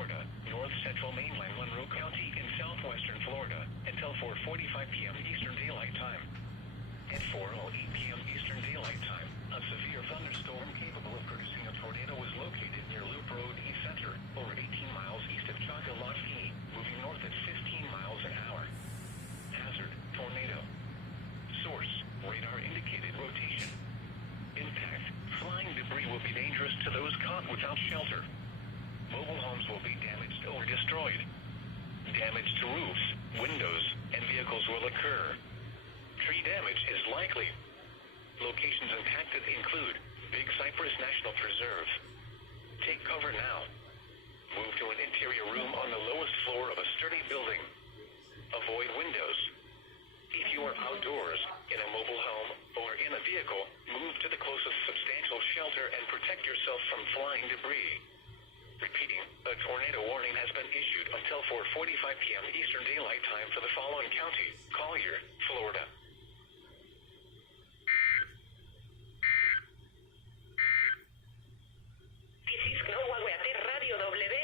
Florida, north central mainland Monroe County in southwestern Florida, until 4:45 p.m. Eastern Daylight Time. At 4:08 p.m. Eastern Daylight Time, a severe thunderstorm capable of producing a tornado was located near Loop Road East Center, over 18 miles east of Choccolockie, moving north at 15 miles an hour. Hazard, tornado. Source, radar indicated rotation. Impact, flying debris will be dangerous to those caught without shelter. Mobile homes will be damaged or destroyed. Damage to roofs, windows, and vehicles will occur. Tree damage is likely. Locations impacted include Big Cypress National Preserve. Take cover now. Move to an interior room on the lowest floor of a sturdy building. Avoid windows. If you are outdoors, in a mobile home, or in a vehicle, move to the closest substantial shelter and protect yourself from flying debris. Repeating, a tornado warning has been issued until 4:45 p.m. Eastern Daylight Time for the following counties: Collier, Florida,